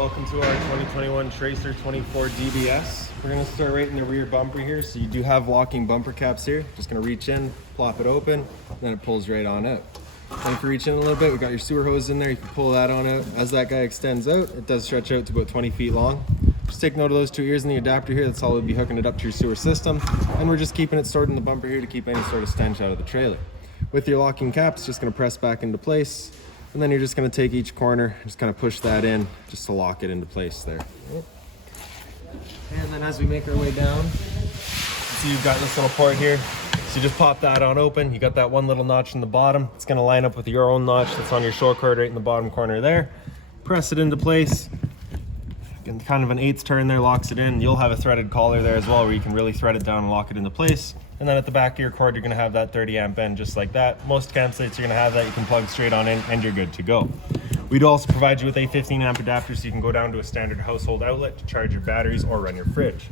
Welcome to our 2021 Tracer 24 DBS. We're going to start right in the rear bumper here. So you do have locking bumper caps here. Just going to reach in, plop it open, then it pulls right on out. And if you reach in a little bit, we've got your sewer hose in there. You can pull that on out. As that guy extends out, it does stretch out to about 20 feet long. Just take note of those two ears in the adapter here. That's how we'll be hooking it up to your sewer system. And we're just keeping it stored in the bumper here to keep any sort of stench out of the trailer. With your locking caps, just going to press back into place. And then you're just going to take each corner, just kind of push that in just to lock it into place there. And then as we make our way down, see you've got this little port here. So you just pop that on open. You got that one little notch in the bottom. It's going to line up with your own notch that's on your shore cord right in the bottom corner there. Press it into place. And kind of an 1/8 turn there locks it in. You'll have a threaded collar there as well where you can really thread it down and lock it into place. And then at the back of your cord, you're going to have that 30 amp end just like that. Most campsites, you're going to have that. You can plug straight on in and you're good to go. We'd also provide you with a 15 amp adapter so you can go down to a standard household outlet to charge your batteries or run your fridge.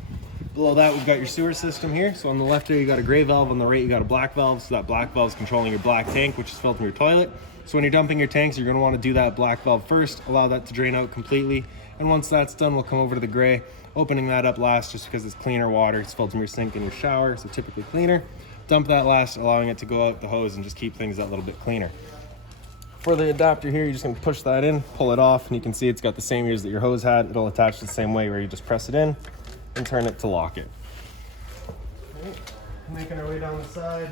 Below that, we've got your sewer system here. So on the left here, you got a gray valve. On the right, you got a black valve. So that black valve is controlling your black tank, which is filled from your toilet. So when you're dumping your tanks, you're going to want to do that black valve first, allow that to drain out completely. And once that's done, we'll come over to the gray, opening that up last just because it's cleaner water. It's filled from your sink and your shower, so typically cleaner. Dump that last, allowing it to go out the hose and just keep things that little bit cleaner. For the adapter here, you're just going to push that in, pull it off, and you can see it's got the same ears that your hose had. It'll attach the same way where you just press it in and turn it to lock it. Right. Making our way down the side.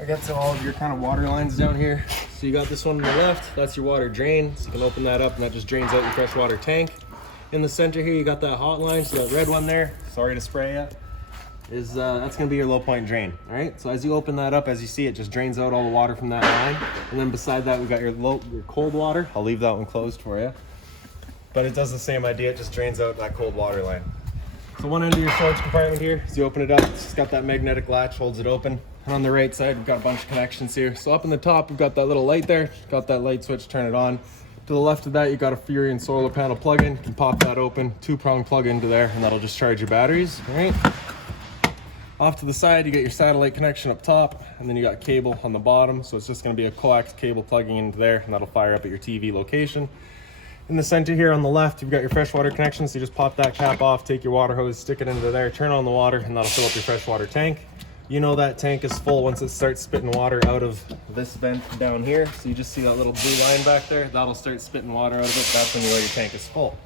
I got to all of your kind of water lines down here. So you got this one on the left, that's your water drain. So you can open that up and that just drains out your freshwater tank. In the center here, you got that hot line, so that red one there, sorry to spray it, is that's gonna be your low point drain, all right? So as you open that up, as you see, it just drains out all the water from that line. And then beside that, we've got your cold water. I'll leave that one closed for you. But it does the same idea, it just drains out that cold water line. So one end of your storage compartment here, as you open it up, it's just got that magnetic latch, holds it open. And on the right side, we've got a bunch of connections here. So up in the top, we've got that little light there. Got that light switch, turn it on. To the left of that, you've got a Furion solar panel plug-in. You can pop that open, 2-prong plug into there, and that'll just charge your batteries, all right? Off to the side, you got your satellite connection up top, and then you got cable on the bottom. So it's just gonna be a coax cable plugging into there, and that'll fire up at your TV location. In the center here on the left, you've got your freshwater connection. So you just pop that cap off, take your water hose, stick it into there, turn on the water, and that'll fill up your freshwater tank. You know that tank is full once it starts spitting water out of this vent down here. So you just see that little blue line back there. That'll start spitting water out of it. That's when you know your tank is full.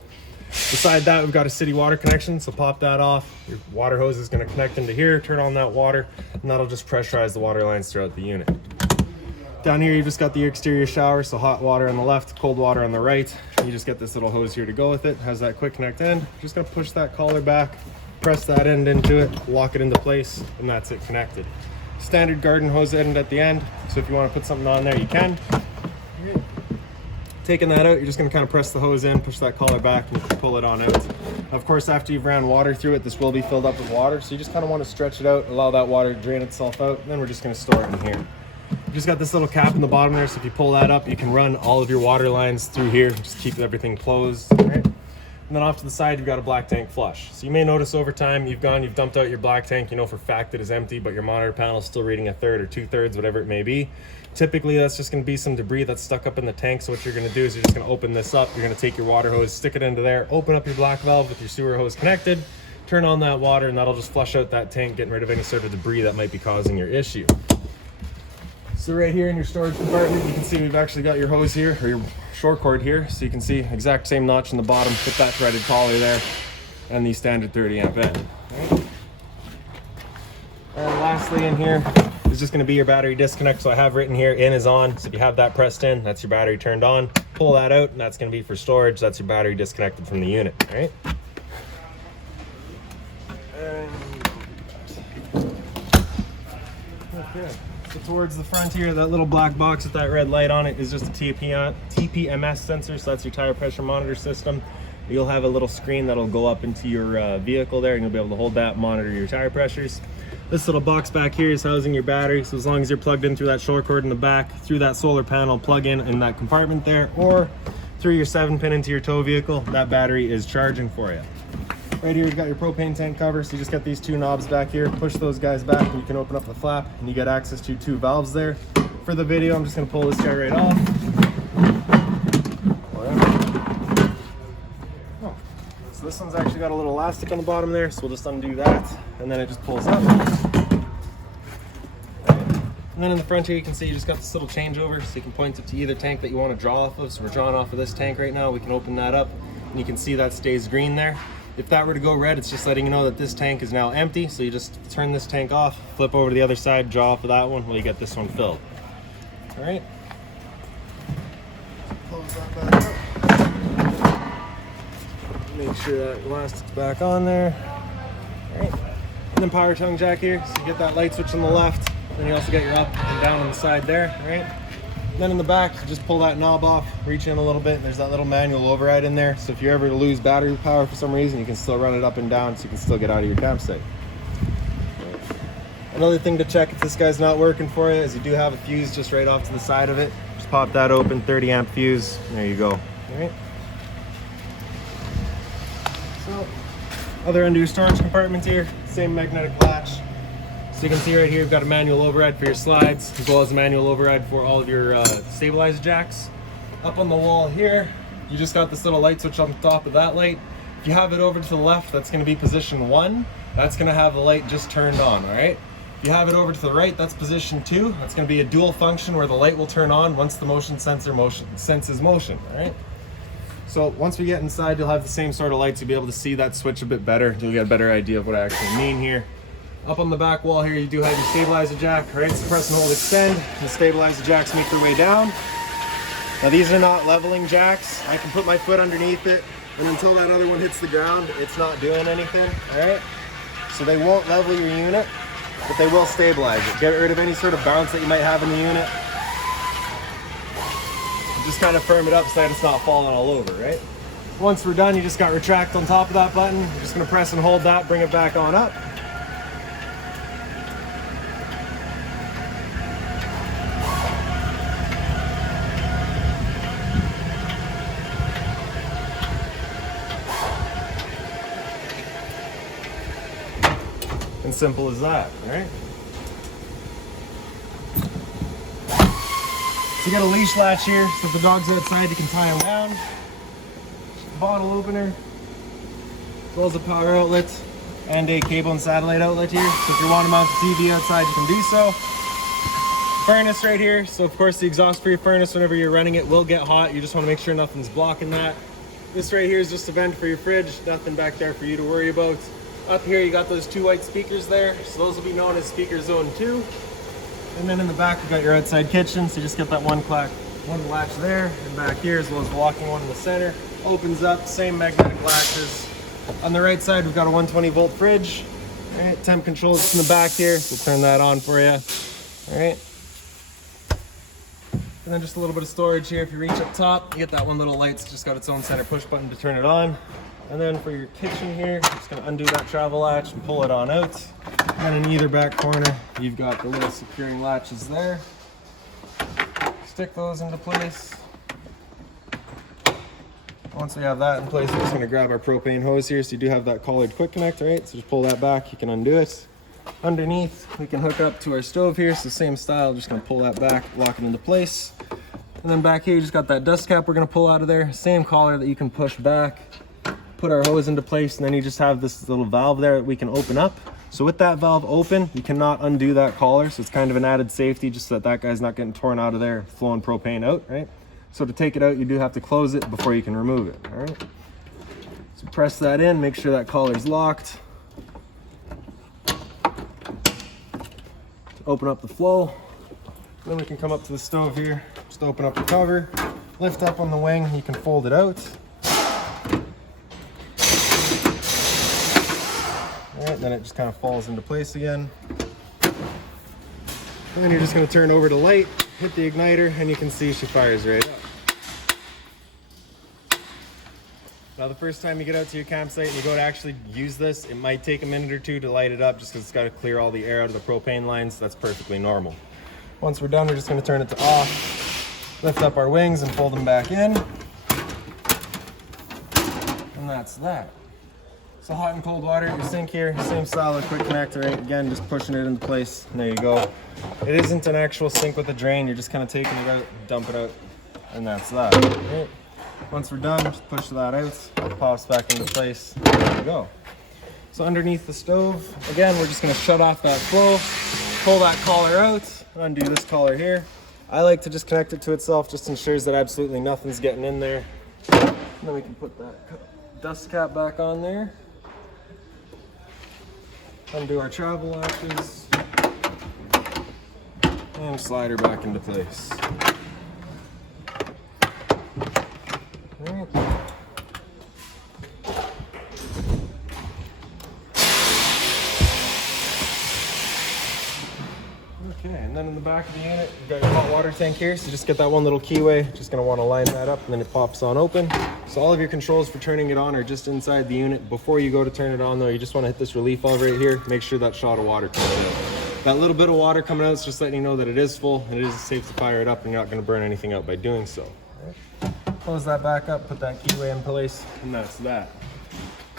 Beside that, we've got a city water connection. So pop that off. Your water hose is going to connect into here, turn on that water, and that'll just pressurize the water lines throughout the unit. Down here, you've just got the exterior shower. So hot water on the left, cold water on the right. You just get this little hose here to go with it. Has that quick connect end. Just going to push that collar back, press that end into it, lock it into place, and that's it connected. Standard garden hose end at the end, so if you want to put something on there, you can. Taking that out, you're just going to kind of press the hose in, push that collar back, and you can pull it on out. Of course, after you've ran water through it, this will be filled up with water, so you just kind of want to stretch it out, allow that water to drain itself out, and then we're just going to store it in here. You just got this little cap in the bottom there, so if you pull that up, you can run all of your water lines through here, just keep everything closed. All right? And then off to the side, you've got a black tank flush. So you may notice over time, you've dumped out your black tank, you know for a fact it is empty, but your monitor panel is still reading 1/3 or 2/3, whatever it may be. Typically, that's just gonna be some debris that's stuck up in the tank. So what you're gonna do is you're just gonna open this up. You're gonna take your water hose, stick it into there, open up your black valve with your sewer hose connected, turn on that water, and that'll just flush out that tank, getting rid of any sort of debris that might be causing your issue. So right here in your storage compartment, you can see we've actually got your hose here, or your shore cord here. So you can see exact same notch in the bottom, put that threaded collar there, and the standard 30 amp end. Right. And lastly in here is just gonna be your battery disconnect. So I have written here, in is on. So if you have that pressed in, that's your battery turned on. Pull that out, and that's gonna be for storage. That's your battery disconnected from the unit, all right? Okay. So towards the front here, that little black box with that red light on it is just a TPMS sensor, so that's your tire pressure monitor system. You'll have a little screen that'll go up into your vehicle there, and you'll be able to hold that, monitor your tire pressures. This little box back here is housing your battery, so as long as you're plugged in through that shore cord in the back, through that solar panel plug-in in that compartment there, or through your 7-pin into your tow vehicle, that battery is charging for you. Right here, you've got your propane tank cover, so you just got these 2 knobs back here. Push those guys back, and you can open up the flap, and you get access to 2 valves there. For the video, I'm just gonna pull this guy right off. So this one's actually got a little elastic on the bottom there, so we'll just undo that, and then it just pulls up. And then in the front here, you can see you just got this little changeover, so you can point it to either tank that you want to draw off of. So we're drawing off of this tank right now. We can open that up, and you can see that stays green there. If that were to go red, it's just letting you know that this tank is now empty. So you just turn this tank off, flip over to the other side, draw off of that one while you get this one filled. All right. Close that back up. Make sure that elastic's back on there. All right. And then power tongue jack here. So you get that light switch on the left. Then you also get your up and down on the side there, right? Then in the back, just pull that knob off, reach in a little bit. There's that little manual override in there. So if you ever lose battery power for some reason, you can still run it up and down so you can still get out of your campsite. Another thing to check if this guy's not working for you is you do have a fuse just right off to the side of it. Just pop that open, 30 amp fuse. There you go. All right. So, other end of your storage compartment here, same magnetic latch. So you can see right here, you've got a manual override for your slides, as well as a manual override for all of your stabilizer jacks. Up on the wall here, you just got this little light switch on top of that light. If you have it over to the left, that's going to be position 1. That's going to have the light just turned on, all right? If you have it over to the right, that's position 2. That's going to be a dual function where the light will turn on once the motion sensor senses motion, all right? So once we get inside, you'll have the same sort of lights. You'll be able to see that switch a bit better. You'll get a better idea of what I actually mean here. Up on the back wall here, you do have your stabilizer jack, right? So press and hold extend. The stabilizer jacks make their way down. Now these are not leveling jacks. I can put my foot underneath it, and until that other one hits the ground, it's not doing anything, all right? So they won't level your unit, but they will stabilize it. Get rid of any sort of bounce that you might have in the unit. Just kind of firm it up so that it's not falling all over, right? Once we're done, you just got retract on top of that button. You're just gonna press and hold that, bring it back on up. And simple as that, all right? So you got a leash latch here, so if the dog's outside, you can tie them down. Bottle opener, as well as a power outlet and a cable and satellite outlet here. So if you want to mount the TV outside, you can do so. Furnace right here, so of course the exhaust for your furnace, whenever you're running it, will get hot. You just want to make sure nothing's blocking that. This right here is just a vent for your fridge, nothing back there for you to worry about. Up here you got those 2 white speakers there, so those will be known as speaker zone 2. And then in the back, we've got your outside kitchen, so you just get that one latch there, and back here, as well as the locking one in the center. Opens up, same magnetic latches. On the right side, we've got a 120 volt fridge. All right, temp control is in the back here, so we'll turn that on for you. All right. And then just a little bit of storage here. If you reach up top, you get that one little light. It's just got its own center push button to turn it on. And then for your kitchen here, I'm just gonna undo that travel latch and pull it on out. And in either back corner, you've got the little securing latches there. Stick those into place. Once we have that in place, we're just gonna grab our propane hose here. So you do have that collared quick connect, right? So just pull that back, you can undo it. Underneath, we can hook up to our stove here. So same style, just gonna pull that back, lock it into place. And then back here, you just got that dust cap we're gonna pull out of there. Same collar that you can push back. Put our hose into place, and then you just have this little valve there that we can open up. So with that valve open, you cannot undo that collar. So it's kind of an added safety just so that guy's not getting torn out of there, flowing propane out, right? So to take it out, you do have to close it before you can remove it, all right? So press that in, make sure that collar's locked. Open up the flow. Then we can come up to the stove here, just open up the cover, lift up on the wing, you can fold it out. All right, then it just kind of falls into place again. And then you're just going to turn over to light, hit the igniter, and you can see she fires right up. Now the first time you get out to your campsite and you go to actually use this, it might take a minute or two to light it up just because it's got to clear all the air out of the propane lines. That's perfectly normal. Once we're done, we're just going to turn it to off, lift up our wings and fold them back in. And that's that. So hot and cold water at your sink here, same style of quick connector, right? Again, just pushing it into place, and there you go. It isn't an actual sink with a drain, you're just kind of taking it out, dump it out, and that's that, right? Once we're done, just push that out, it pops back into place, there we go. So underneath the stove, again, we're just gonna shut off that flow, pull that collar out, undo this collar here. I like to just connect it to itself, just ensures that absolutely nothing's getting in there. And then we can put that dust cap back on there. Undo our travel latches. And slide her back into place. All right. Okay, and then in the back of the unit, you've got your hot water tank here, so just get that one little keyway, just gonna wanna line that up, and then it pops on open. So all of your controls for turning it on are just inside the unit. Before you go to turn it on though, you just wanna hit this relief valve right here, make sure that shot of water comes out. That little bit of water coming out is just letting you know that it is full, and it is safe to fire it up, and you're not gonna burn anything out by doing so. Close that back up, put that keyway in place, and that's that.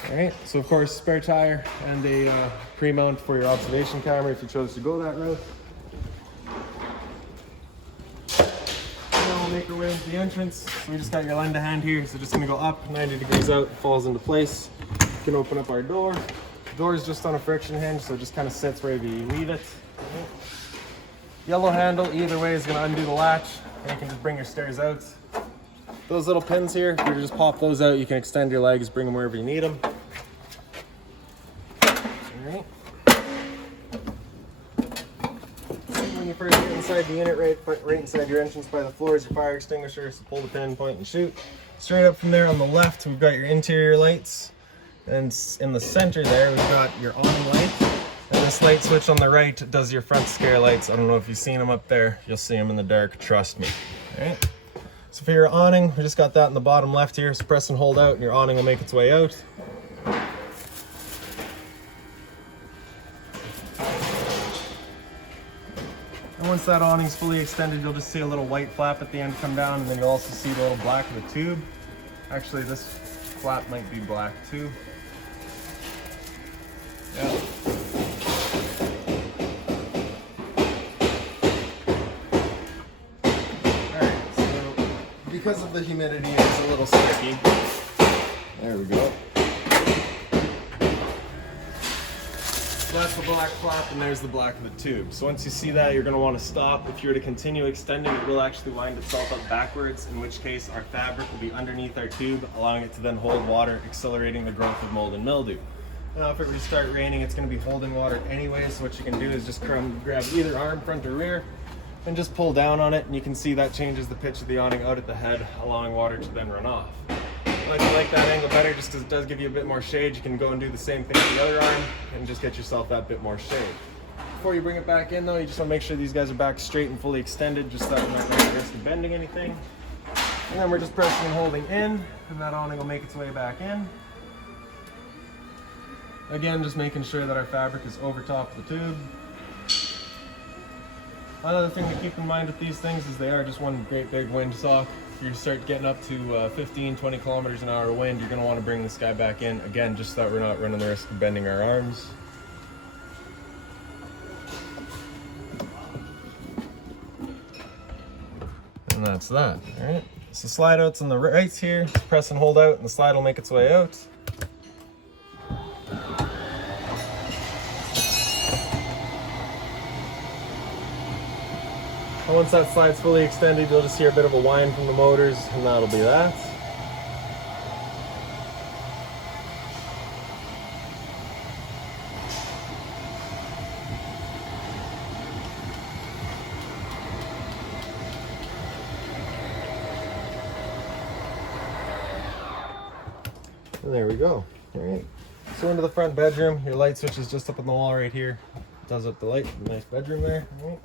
All right, so of course, spare tire and a pre-mount for your observation camera if you chose to go that route. Now we'll make our way into the entrance. So we just got your line to hand here, so just gonna go up 90 degrees out, falls into place. You can open up our door. The door is just on a friction hinge, so it just kind of sits wherever you need it. Yellow handle, either way, is gonna undo the latch, and you can just bring your stairs out. Those little pins here, you just pop those out, you can extend your legs, bring them wherever you need them. Alright. When you first get inside the unit, right inside your entrance by the floor is your fire extinguisher, so pull the pin, point, and shoot. Straight up from there on the left, we've got your interior lights. And in the center there, we've got your on light. And this light switch on the right does your front scare lights. I don't know if you've seen them up there. You'll see them in the dark, trust me. Alright. So for your awning, we just got that in the bottom left here. So press and hold out and your awning will make its way out. And once that awning's fully extended, you'll just see a little white flap at the end come down, and then you'll also see the little black of the tube. Actually, this flap might be black too. Yeah. Because of the humidity, it's a little sticky. There we go. So that's the black flap, and there's the black of the tube. So once you see that, you're going to want to stop. If you were to continue extending, it will actually wind itself up backwards, in which case our fabric will be underneath our tube, allowing it to then hold water, accelerating the growth of mold and mildew. Now, if it were to start raining, it's going to be holding water anyway, so what you can do is just grab either arm, front or rear, and just pull down on it, and you can see that changes the pitch of the awning out at the head, allowing water to then run off. If you like that angle better, just because it does give you a bit more shade, you can go and do the same thing with the other arm and just get yourself that bit more shade. Before you bring it back in though, you just want to make sure these guys are back straight and fully extended, just so that we're not running the risk of bending anything. And then we're just pressing and holding in, and that awning will make its way back in. Again, just making sure that our fabric is over top of the tube. Another thing to keep in mind with these things is they are just one great big windsock. If you start getting up to 15, 20 kilometers an hour wind, you're going to want to bring this guy back in, again, just so that we're not running the risk of bending our arms. And that's that, all right? So slide outs on the right here, just press and hold out, and the slide will make its way out. And once that slide's fully extended, you'll just hear a bit of a whine from the motors, and that'll be that. And there we go. All right. So into the front bedroom, your light switch is just up on the wall right here. Does up the light, nice bedroom there. All right.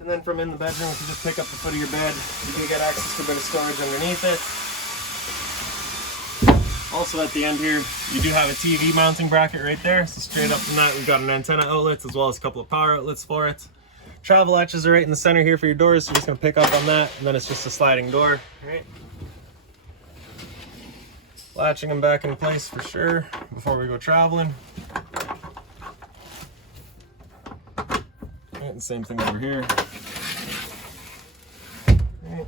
And then from in the bedroom, if you just pick up the foot of your bed, you can get access to a bit of storage underneath it. Also at the end here, you do have a TV mounting bracket right there. So straight up from that, we've got an antenna outlet as well as a couple of power outlets for it. Travel latches are right in the center here for your doors, so you're just gonna pick up on that, and then it's just a sliding door, right? Latching them back into place for sure before we go traveling. Right, and same thing over here. Right.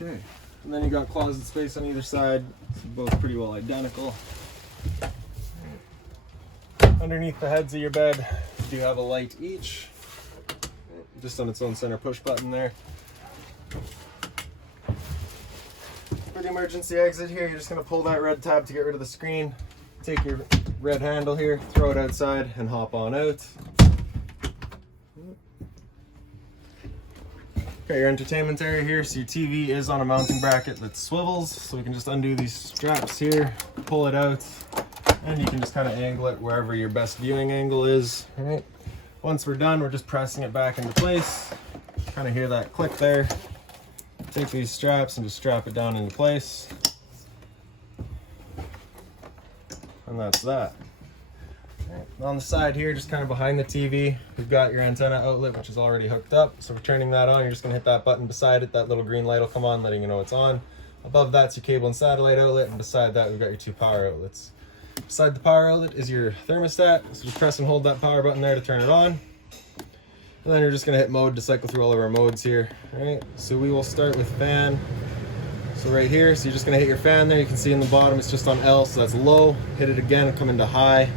Okay, and then you got closet space on either side, so both pretty well identical. Underneath the heads of your bed, you do have a light each, just on its own center push button there. For the emergency exit here, you're just going to pull that red tab to get rid of the screen. Take your red handle here, throw it outside, and hop on out. Okay, your entertainment area here, so your TV is on a mounting bracket that swivels, so we can just undo these straps here, pull it out, and you can just kind of angle it wherever your best viewing angle is. All right. Once we're done, we're just pressing it back into place. Kind of hear that click there. Take these straps and just strap it down into place. And that's that. On the side here, just kind of behind the TV, we've got your antenna outlet, which is already hooked up. So we're turning that on. You're just going to hit that button beside it. That little green light will come on, letting you know it's on. Above that's your cable and satellite outlet, and beside that we've got your two power outlets. Beside the power outlet is your thermostat. So just press and hold that power button there to turn it on. And then you're just going to hit mode to cycle through all of our modes here. All right, so we will start with fan. So right here, so you're just going to hit your fan there. You can see in the bottom it's just on L, so that's low. Hit it again and come into high.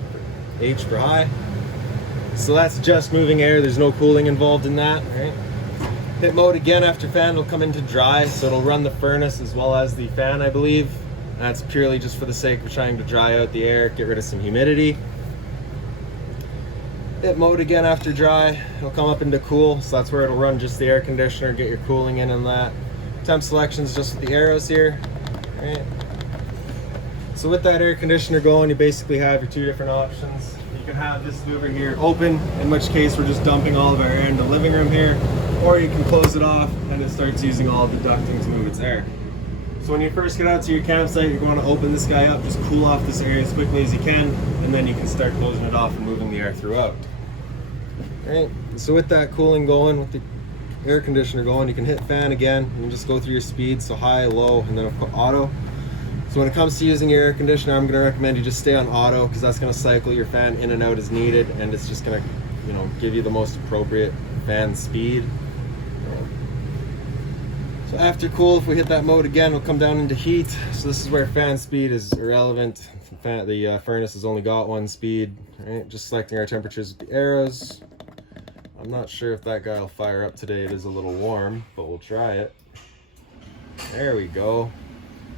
H for high. So that's just moving air. There's no cooling involved in that. All right. Hit mode again after fan. It'll come into dry, so it'll run the furnace as well as the fan, I believe. That's purely just for the sake of trying to dry out the air, get rid of some humidity. Hit mode again after dry. It'll come up into cool, so that's where it'll run just the air conditioner, get your cooling in and that. Temp selection is just with the arrows here. All right. So with that air conditioner going, you basically have your two different options. You can have this louver here open, in which case we're just dumping all of our air into the living room here, or you can close it off and it starts using all of the ducting to move its air. So when you first get out to your campsite, you're going to open this guy up, just cool off this area as quickly as you can, and then you can start closing it off and moving the air throughout. All right, so with that cooling going, with the air conditioner going, you can hit fan again and just go through your speed, so high, low, and then I'll put auto. So when it comes to using your air conditioner, I'm going to recommend you just stay on auto, because that's going to cycle your fan in and out as needed, and it's just going to, you know, give you the most appropriate fan speed. So after cool, if we hit that mode again, we'll come down into heat. So this is where fan speed is irrelevant. The furnace has only got one speed. All right, just selecting our temperatures with the arrows. I'm not sure if that guy will fire up today. It is a little warm, but we'll try it. There we go.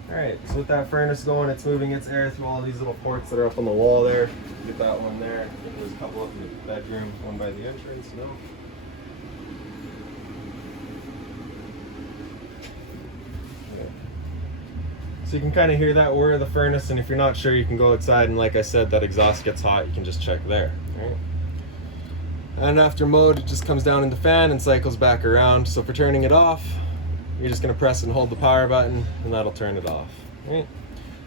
All right, so with that furnace going, it's moving its air through all these little ports that are up on the wall there. Get that one there. I think there's a couple up in the bedroom, one by the entrance, no? Okay. So you can kind of hear that whir of the furnace, and if you're not sure, you can go outside, and like I said, that exhaust gets hot, you can just check there. All right. And after mode, it just comes down into fan and cycles back around. So for turning it off, you're just going to press and hold the power button, and that'll turn it off. Right.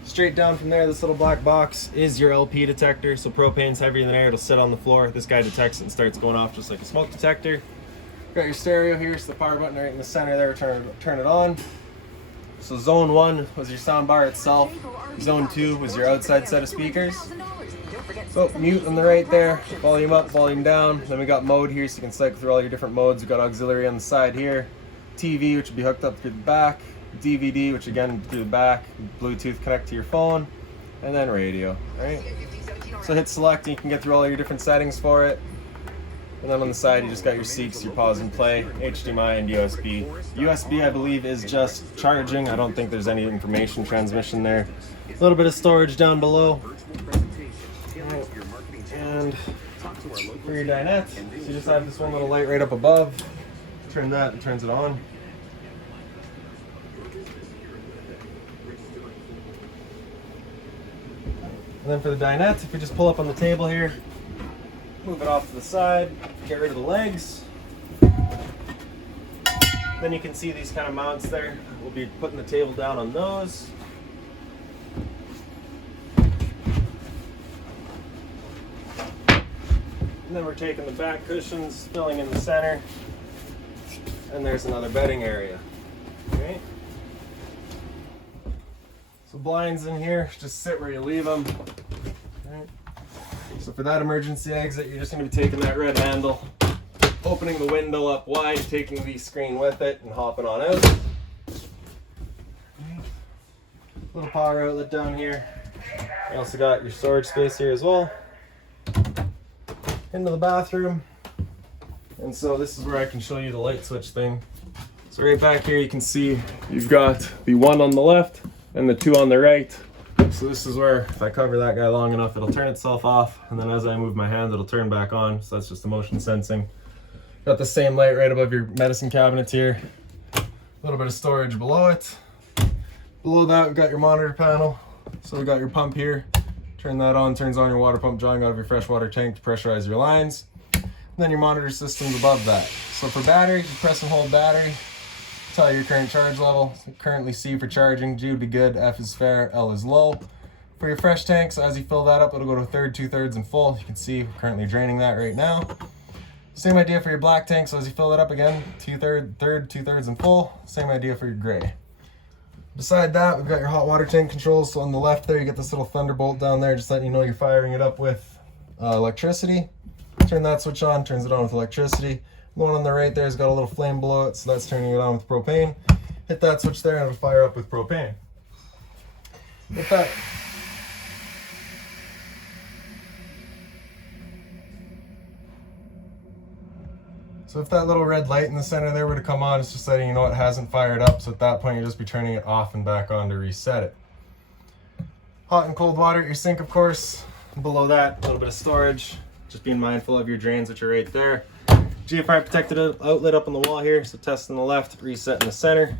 Straight down from there, this little black box is your LP detector. So propane's heavier than air, it'll sit on the floor. This guy detects it and starts going off just like a smoke detector. Got your stereo here, so the power button right in the center there, turn it on. So zone 1 was your sound bar itself. Zone 2 was your outside set of speakers. So mute on the right there, volume up, volume down. Then we got mode here, so you can cycle through all your different modes. We got auxiliary on the side here. TV, which will be hooked up through the back. DVD, which again through the back. Bluetooth connect to your phone, and then radio. All right. So hit select, and you can get through all your different settings for it. And then on the side, you just got your seats, your pause and play, HDMI, and USB. USB, I believe, is just charging. I don't think there's any information transmission there. A little bit of storage down below. Right. And for your dinette, so you just have this one little light right up above. Turn that, and turns it on. And then for the dinette, if you just pull up on the table here, move it off to the side, get rid of the legs. Then you can see these kind of mounts there. We'll be putting the table down on those. And then we're taking the back cushions, filling in the center. And there's another bedding area. Okay. So blinds in here, just sit where you leave them. Right. So for that emergency exit, you're just going to be taking that red handle, opening the window up wide, taking the screen with it, and hopping on out. Little power outlet down here. You also got your storage space here as well. Into the bathroom. And so this is where I can show you the light switch thing. So right back here you can see you've got the one on the left and the two on the right. So this is where if I cover that guy long enough, it'll turn itself off. And then as I move my hand, it'll turn back on. So that's just the motion sensing. Got the same light right above your medicine cabinets here. A little bit of storage below it. Below that, we've got your monitor panel. So we got your pump here. Turn that on, turns on your water pump drawing out of your freshwater tank to pressurize your lines. And then your monitor system's above that. So for battery, you press and hold battery. Tell your current charge level. So currently C for charging, G would be good, F is fair, L is low. For your fresh tank, so as you fill that up, it'll go to a third, 2/3, and full. You can see we're currently draining that right now. Same idea for your black tank, so as you fill that up again, 2/3, third, 2/3, and full. Same idea for your gray. Beside that, we've got your hot water tank controls. So on the left there, you get this little thunderbolt down there, just letting you know you're firing it up with electricity. Turn that switch on, turns it on with electricity. The one on the right there's got a little flame below it, so that's turning it on with propane. Hit that switch there and it'll fire up with propane. With that, so if that little red light in the center there were to come on, it's just letting you know it hasn't fired up. So at that point, you'll just be turning it off and back on to reset it. Hot and cold water at your sink, of course. Below that, a little bit of storage. Just being mindful of your drains, which are right there. GFI protected outlet up on the wall here. So test on the left, reset in the center.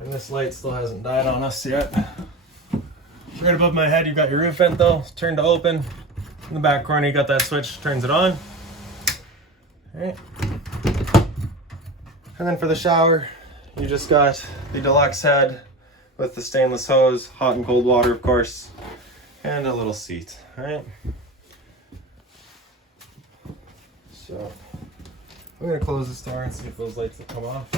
And this light still hasn't died on us yet. Right above my head, you've got your roof vent though, turned to open. In the back corner, you got that switch, turns it on. All right. And then for the shower, you just got the deluxe head with the stainless hose, hot and cold water, of course, and a little seat. All right. So I'm gonna close this door and see if those lights will come off.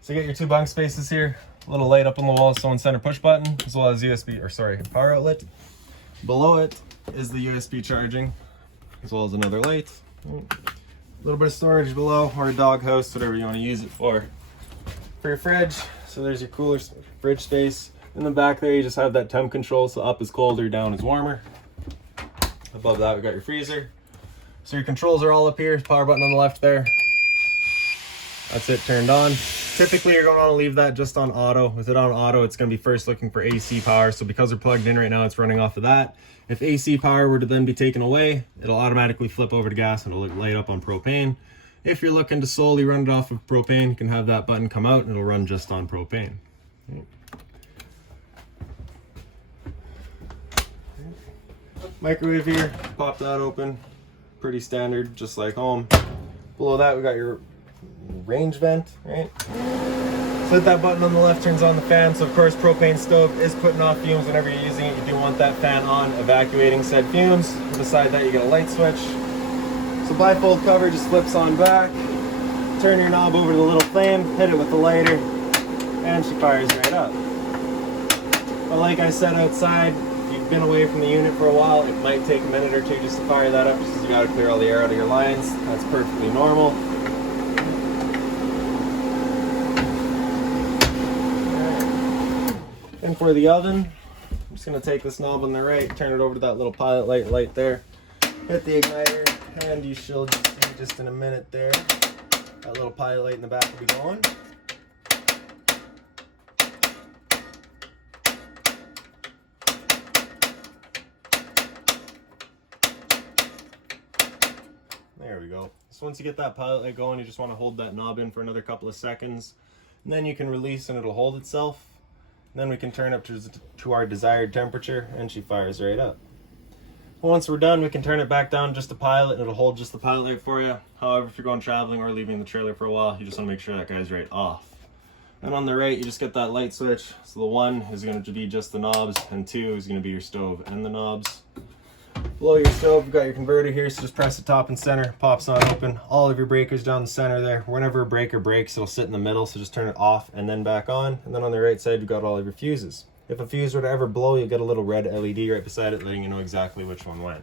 So you got your two bunk spaces here, a little light up on the wall, so on center push button, as well as power outlet. Below it is the USB charging, as well as another light. A little bit of storage below, or a dog house, whatever you want to use it for. For your fridge, so there's your cooler fridge space. In the back there, you just have that temp control, so up is colder, down is warmer. Above that, we got your freezer. So your controls are all up here, power button on the left there. That's it turned on. Typically, you're going to want to leave that just on auto. With it on auto, it's going to be first looking for AC power. So because we're plugged in right now, it's running off of that. If AC power were to then be taken away, it'll automatically flip over to gas and it'll light up on propane. If you're looking to solely run it off of propane, you can have that button come out and it'll run just on propane. Microwave here, pop that open. Pretty standard, just like home. Below that, we got your range vent, right? So hit that button on the left, turns on the fan. So of course, propane stove is putting off fumes whenever you're using it. You do want that fan on, evacuating said fumes. Beside that, you get a light switch. So bifold cover just flips on back. Turn your knob over to the little flame, hit it with the lighter, and she fires right up. But like I said outside, if you've been away from the unit for a while, it might take a minute or two just to fire that up, just because you gotta clear all the air out of your lines. That's perfectly normal. And for the oven, I'm just going to take this knob on the right, turn it over to that little pilot light there, hit the igniter, and you should see just in a minute there, that little pilot light in the back will be going. There we go. So once you get that pilot light going, you just want to hold that knob in for another couple of seconds, and then you can release and it'll hold itself. Then we can turn up to our desired temperature and she fires right up. Once we're done, we can turn it back down just to pilot and it'll hold just the pilot light for you. However, if you're going traveling or leaving the trailer for a while, you just want to make sure that guy's right off. And on the right, you just get that light switch. So the 1 is going to be just the knobs and 2 is going to be your stove and the knobs. Below your stove, you've got your converter here, so just press the top and center, pops on open. All of your breakers down the center there. Whenever a breaker breaks, it'll sit in the middle, so just turn it off and then back on. And then on the right side, you've got all of your fuses. If a fuse were to ever blow, you'll get a little red LED right beside it, letting you know exactly which one went.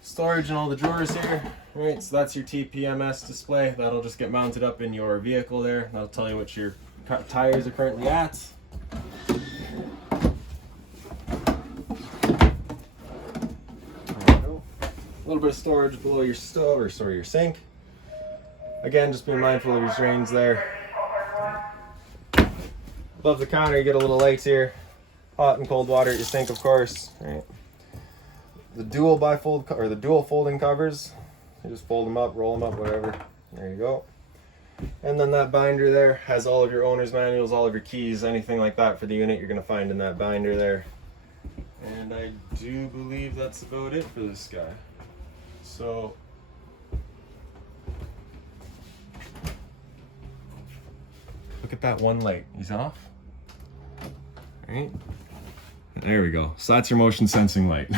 Storage in all the drawers here. All right, so that's your TPMS display. That'll just get mounted up in your vehicle there. That'll tell you what your tires are currently at. little bit of storage below your stove, or sorry, your sink. Again, just be mindful of your drains there. Above the counter, you get a little lights here. Hot and cold water at your sink, of course. Right. The dual bifold or the dual folding covers. You just fold them up, roll them up, whatever. There you go. And then that binder there has all of your owner's manuals, all of your keys, anything like that for the unit you're going to find in that binder there. And I do believe that's about it for this guy. So look at that one light. He's off. All right. There we go. So that's your motion sensing light.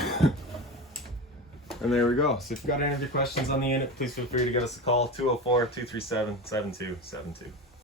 And there we go. So if you've got any of your questions on the unit, please feel free to give us a call, 204-237-7272.